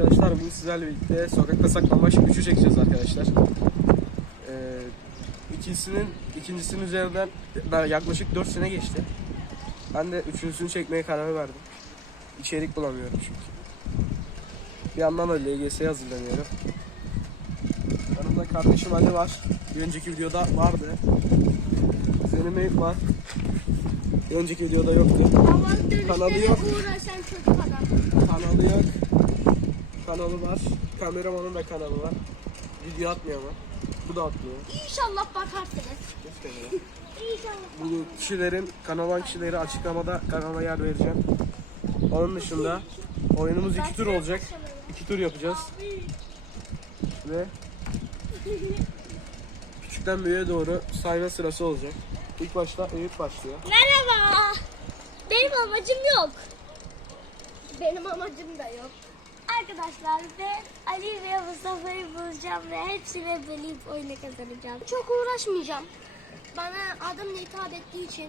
Arkadaşlar bugün sizlerle birlikte sokakta saklanmaç 3'ü çekeceğiz arkadaşlar. Ee, ikincisinin, ikincisinin üzerinden ben yaklaşık 4 sene geçti. Ben de üçüncüsünü çekmeye karar verdim. İçerik bulamıyorum çünkü. Bir yandan da LGS'ye hazırlanıyorum. Yanımda kardeşim Ali var. Bir önceki videoda vardı. Senin Eyüp var. Bir önceki videoda yoktu. Kanalı yok. Kanalı yok. Kanalı var. Kameramanın da kanalı var. Video atmıyor ama. Bu da atmıyor. İnşallah bakarsınız. İnşallah. Bu kişilerin, kanal olan kişileri açıklamada kanala yer vereceğim. Onun dışında oyunumuz iki tur olacak. İki tur yapacağız. Ve küçükten büyüğe doğru sayma sırası olacak. İlk başta Eyüp başlıyor. Merhaba. Benim amacım yok. Benim amacım da yok. Arkadaşlar ben Ali ve Mustafa'yı bulacağım ve hepsine bölüp oyunu kazanacağım. Çok uğraşmayacağım. Bana adımla hitap ettiği için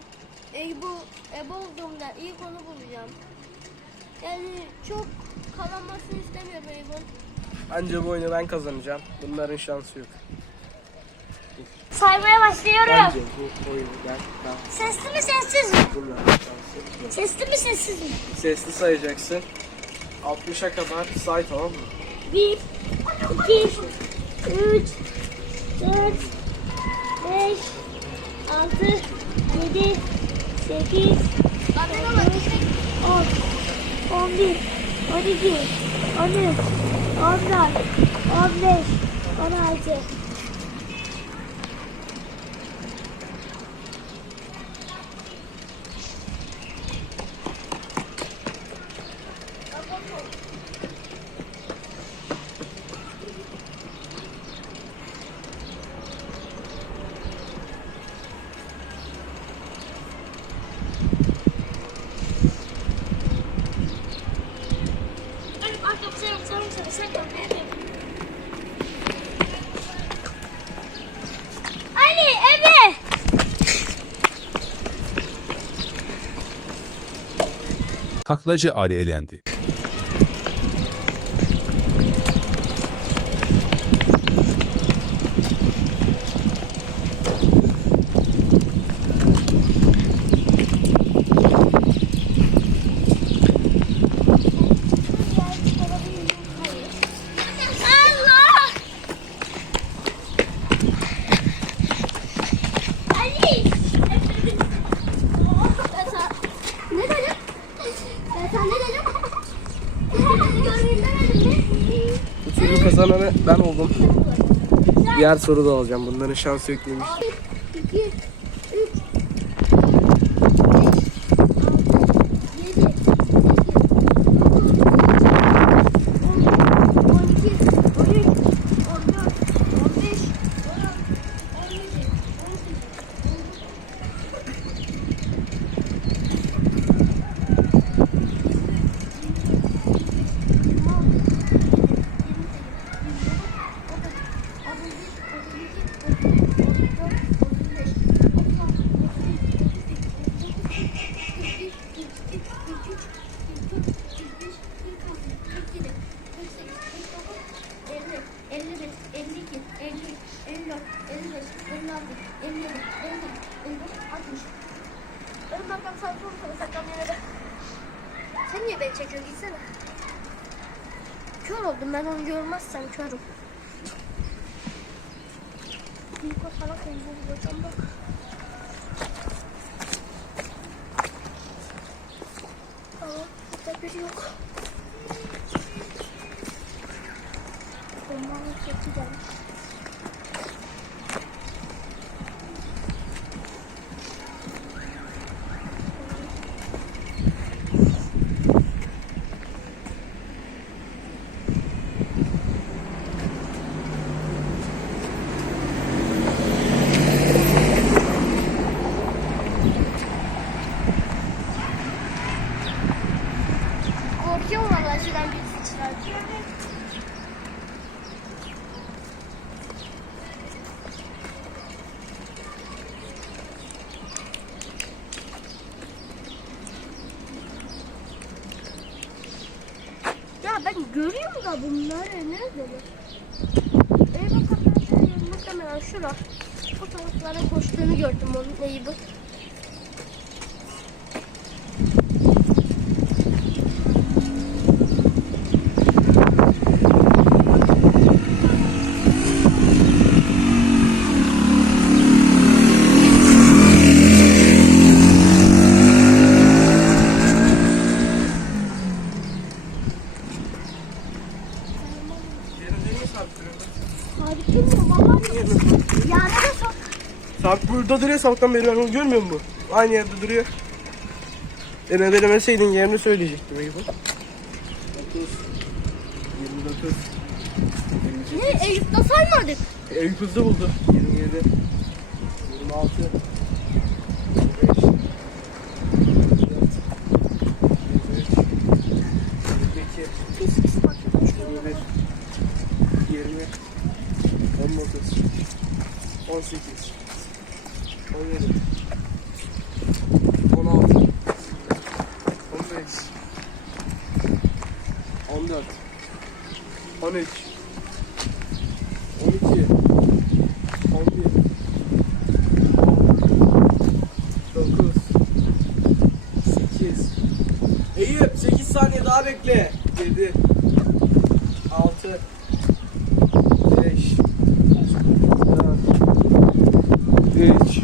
e, bu Ebe olduğumda ilk onu bulacağım. Yani çok kazanmasını istemiyorum Eyüp'ün. Bence bu oyunu ben kazanacağım. Bunların şansı yok. Saymaya başlıyorum. Bence bu oyunu ben, ben Sesli mi sessiz mi? Sesli mi sessiz mi? Sesli sayacaksın. 60'a kadar say tamam mı? 1, 2, 3, 4, 5, 6, 7, 8, 9, 10, 11, 12, 13, 14, 15, 16. Ay, arkam sen sen sen sen sen Ali eve. Taklacı Ali elendi. Allah! Ali! Ben sana... Ne dedim? Ben sana ne dedim? Seni görmeyeyim demedim mi? Bu turu kazananı ben oldum. Diğer soru da alacağım. Bunların şansı yok demiş. 2, 3, 7, 8, 12, 13, 14, 15, 16, Arkam sayfa olursa saklanmaya da. Sen niye beni çekiyorsun gitsene. Kör oldum ben onu görmezsem körüm. Büyük o salak oyuncu bulacağım bak. Tamam, biri yok. Bombanın sesi gelmiş. Görüyorum da bunlar nerede? Eyüp'ün fotoğrafları muhtemelen şura. Bu taraflara koştuğunu gördüm onun Eyüp'ün. Burada duruyor sabahtan beri ben onu görmüyor musun? Aynı yerde duruyor. Dene denemeseydin yerini söyleyecektim Eyüp'ün. 30 29 Ne Eyüp'te saymadık. Eyüp hızlı buldu. 27 26 25 24 23 Pis pis bak. 22 21 20 19 18 17 16 15 14 13 12 11 9 8 Eyüp 8 saniye daha bekle. 7 6 5 4 3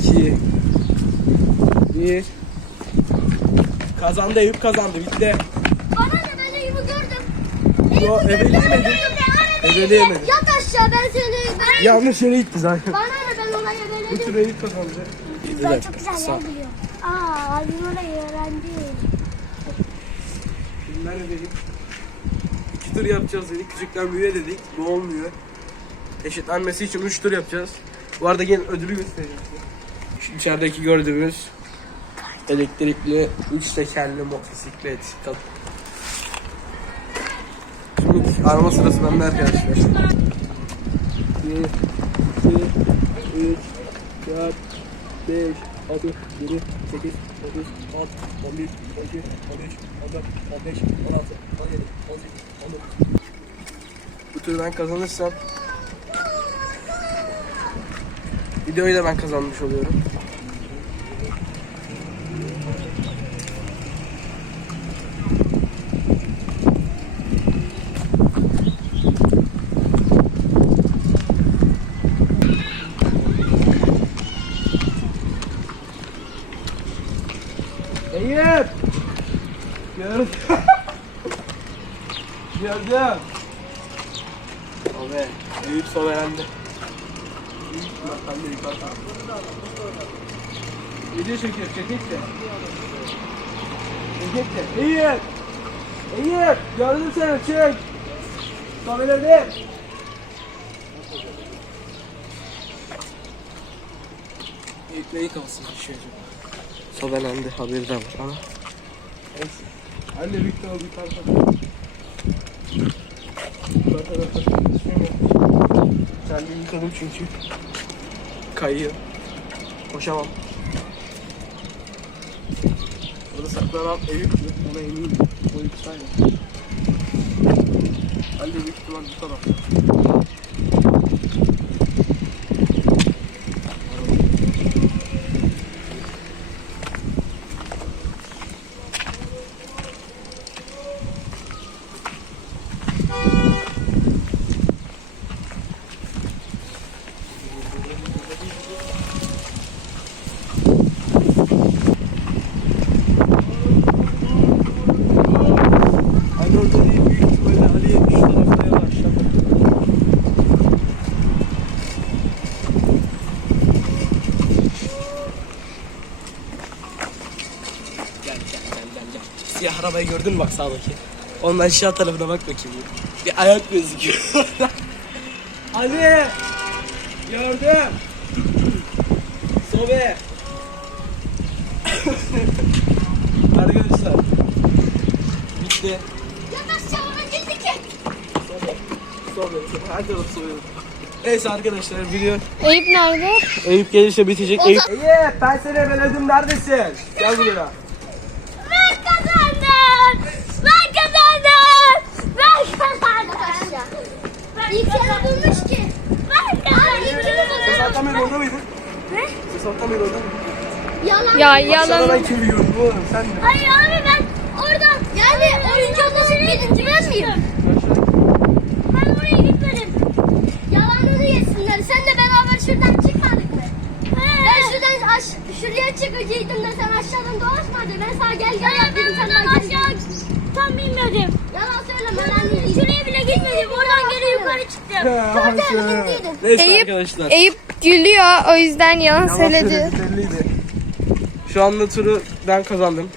2 1 Kazandı Eyüp kazandı. Bitti. Bana ne ben Eyüp'ü gördüm. Yo ebeleyemedi. Ebeleyemedi. Yat aşağı ben seni. Ben... Yanlış yere gitti zaten. Bana ne ben ona Bu ebeledim. tur Eyüp kazandı. Ben çok güzel yer biliyorum. Aa abim orayı öğrendi. Ben ne dedik? İki tur yapacağız dedik. Küçükten büyüğe dedik. Bu olmuyor. Eşitlenmesi için üç tur yapacağız. Bu arada gelin ödülü göstereceğim size. Şu içerideki gördüğümüz elektrikli üç tekerli motosiklet. Arama sırası bende arkadaşlar. 1, 2, 3, 4, 5, 6, 7, 8, 9, 10, 11, 12, 13, 14, 15, 16, 17, 18, 19. Bu turu ben kazanırsam videoyu da ben kazanmış oluyorum. Eyüp! Gördüm. Gördüm. Sobe. Eyüp sobelendi. Eyüp bak ben de yukarı Video çekiyor, çekek de. Çekek de. Eyüp! Eyüp! Gördüm seni, çek! Sobeledim. Eyüp neyi kalsın bir şey acaba? Sobelendi haberi de var ama. Anne de oldu yukarı tarafa. Yukarı tarafa. Kendimi yıkadım çünkü. Kayıyor. Koşamam. Burada saklanan Eyüp'tü. Ona eminim. O Eyüp sayma. Anne büyük ihtimal bu tarafta. Anne orada değil büyük ihtimalle Ali'ye şu tarafta ya da aşağıda. Gel gel gel gel gel. Siyah arabayı gördün mü bak sağdaki? Onun aşağı tarafına bak bakayım. Bir ayak gözüküyor. Ali! Gördüm. Sobe. Arkadaşlar. Bitti. Her tarafı soruyorum. Neyse arkadaşlar video Eyüp nerede? Eyüp gelirse bitecek. Eyüp. Eyüp ben seni ebeledim neredesin? Gel buraya. Ben kazandım. Ben kazandım. İlk seni bulmuş ki. Ben kazandım. İlk seni Sen bulmuş. sabahtan beri orada mıydın? Ne? Sen sabahtan beri orada mıydın? Yalan. Ya yalan. ben kim biliyorum oğlum sen de. Hayır abi ben oradan. Yani bindiydim. Neyse Eyüp, arkadaşlar. Eyüp gülüyor o yüzden yalan Yalan söyledi. Şu anda turu ben kazandım.